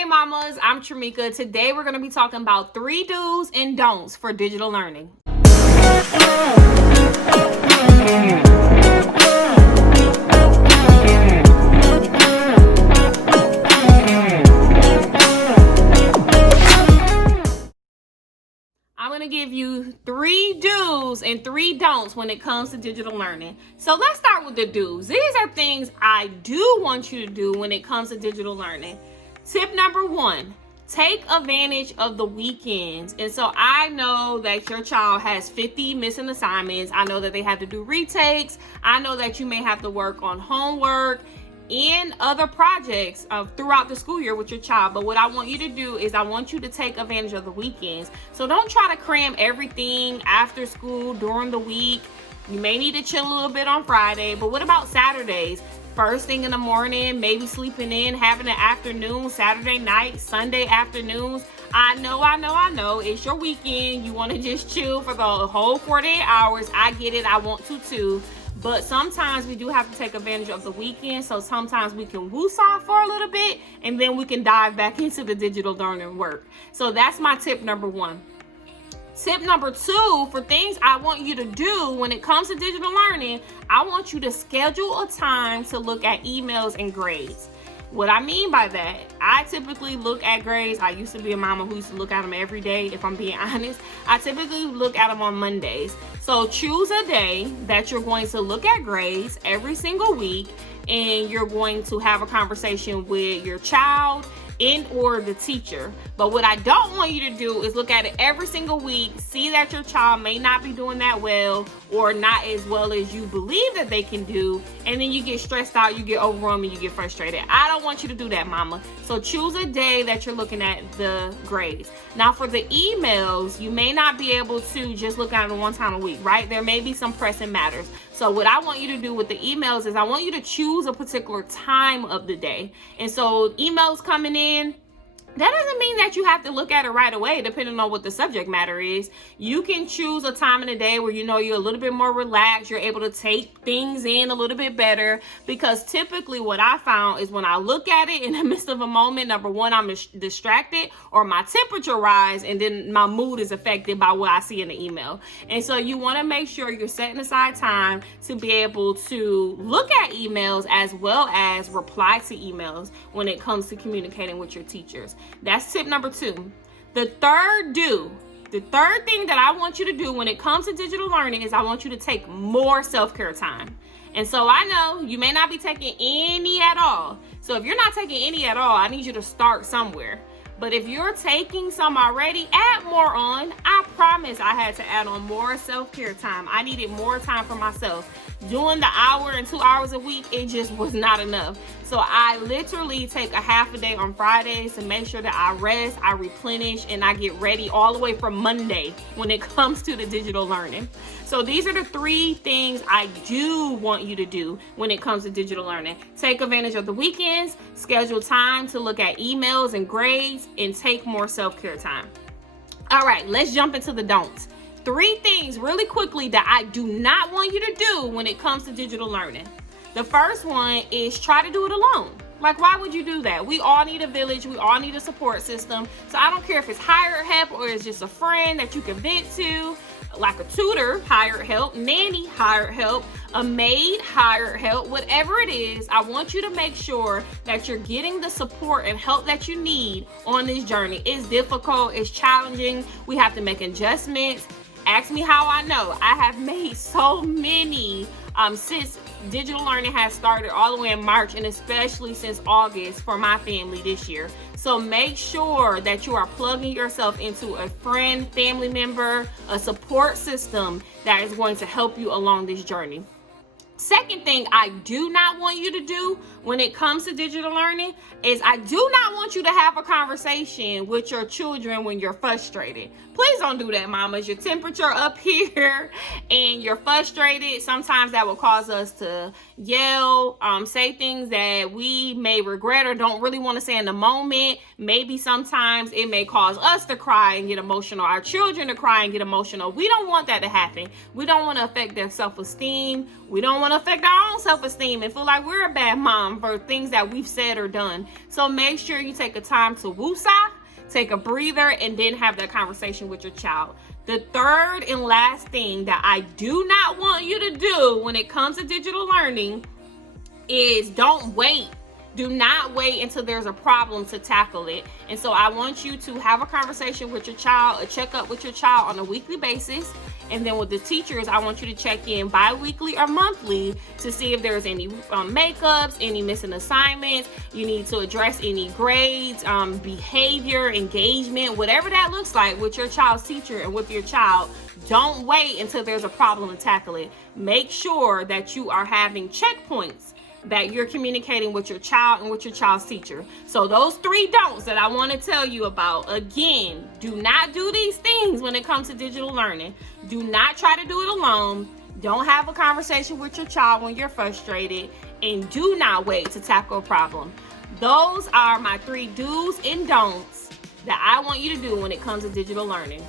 Hey mamas, I'm Tramika. Today we're going to be talking about 3 do's and don'ts for digital learning. I'm going to give you 3 do's and 3 don'ts when it comes to digital learning. So let's start with the do's. These are things I do want you to do when it comes to digital learning. Tip number 1, take advantage of the weekends. And so I know that your child has 50 missing assignments. I know that they have to do retakes. I know that you may have to work on homework and other projects throughout the school year with your child. But what I want you to do is I want you to take advantage of the weekends. So don't try to cram everything after school during the week. You may need to chill a little bit on Friday, but what about Saturdays? First thing in the morning, maybe sleeping in, having an afternoon, Saturday night, Sunday afternoons. I know. It's your weekend. You want to just chill for the whole 48 hours. I get it. I want to too. But sometimes we do have to take advantage of the weekend. So sometimes we can woosah for a little bit and then we can dive back into the digital learning work. So that's my tip number 1. Tip number 2, for things I want you to do when it comes to digital learning, I want you to schedule a time to look at emails and grades. What I mean by that, I typically look at grades. I used to be a mama who used to look at them every day, if I'm being honest. I typically look at them on Mondays. So choose a day that you're going to look at grades every single week, and you're going to have a conversation with your child and or the teacher. But what I don't want you to do is look at it every single week, see that your child may not be doing that well or not as well as you believe that they can do, and then you get stressed out, you get overwhelmed, and you get frustrated. I don't want you to do that, mama. So choose a day that you're looking at the grades. Now for the emails, you may not be able to just look at them one time a week, right? There may be some pressing matters. So what I want you to do with the emails is I want you to choose a particular time of the day. And so emails coming in, that doesn't mean that you have to look at it right away, depending on what the subject matter is. You can choose a time in the day where you know you're a little bit more relaxed. You're able to take things in a little bit better, because typically what I found is when I look at it in the midst of a moment, number 1, I'm distracted or my temperature rise, and then my mood is affected by what I see in the email. And so you want to make sure you're setting aside time to be able to look at emails as well as reply to emails when it comes to communicating with your teachers. That's tip number 2. The third thing that I want you to do when it comes to digital learning is I want you to take more self-care time. And so I know you may not be taking any at all. So if you're not taking any at all, I need you to start somewhere. But if you're taking some already, add more on. I promise I had to add on more self-care time. I needed more time for myself. Doing the hour and 2 hours a week, it just was not enough. So I literally take a half a day on Fridays to make sure that I rest, I replenish, and I get ready all the way from Monday when it comes to the digital learning. So these are the 3 things I do want you to do when it comes to digital learning. Take advantage of the weekends, schedule time to look at emails and grades, and take more self-care time. All right, let's jump into the don'ts. 3 things really quickly that I do not want you to do when it comes to digital learning. The first one is try to do it alone. Like, why would you do that? We all need a village. We all need a support system. So I don't care if it's hired help or it's just a friend that you can vent to, like a tutor, hired help, nanny, hired help, a maid, hired help, whatever it is. I want you to make sure that you're getting the support and help that you need on this journey. It's difficult. It's challenging. We have to make adjustments. Ask me how I know. I have made so many since digital learning has started all the way in March, and especially since August for my family this year. So make sure that you are plugging yourself into a friend, family member, a support system that is going to help you along this journey. Second thing I do not want you to do when it comes to digital learning is I do not want you to have a conversation with your children when you're frustrated. Please don't do that, mamas. Your temperature up here and you're frustrated. Sometimes that will cause us to yell, say things that we may regret or don't really want to say in the moment. Maybe sometimes it may cause us to cry and get emotional, our children to cry and get emotional. We don't want that to happen. We don't want to affect their self-esteem. We don't want going to affect our own self-esteem and feel like we're a bad mom for things that we've said or done. So make sure you take a time to woosah, take a breather, and then have that conversation with your child. The third and last thing that I do not want you to do when it comes to digital learning is don't wait. Do not wait until there's a problem to tackle it. And so I want you to have a conversation with your child, a checkup with your child on a weekly basis. And then with the teachers, I want you to check in bi-weekly or monthly to see if there's any makeups, any missing assignments. You need to address any grades, behavior, engagement, whatever that looks like with your child's teacher and with your child. Don't wait until there's a problem to tackle it. Make sure that you are having checkpoints, that you're communicating with your child and with your child's teacher. So those 3 don'ts that I want to tell you about, again, do not do these things when it comes to digital learning. Do not try to do it alone. Don't have a conversation with your child when you're frustrated, and do not wait to tackle a problem. Those are my 3 do's and don'ts that I want you to do when it comes to digital learning.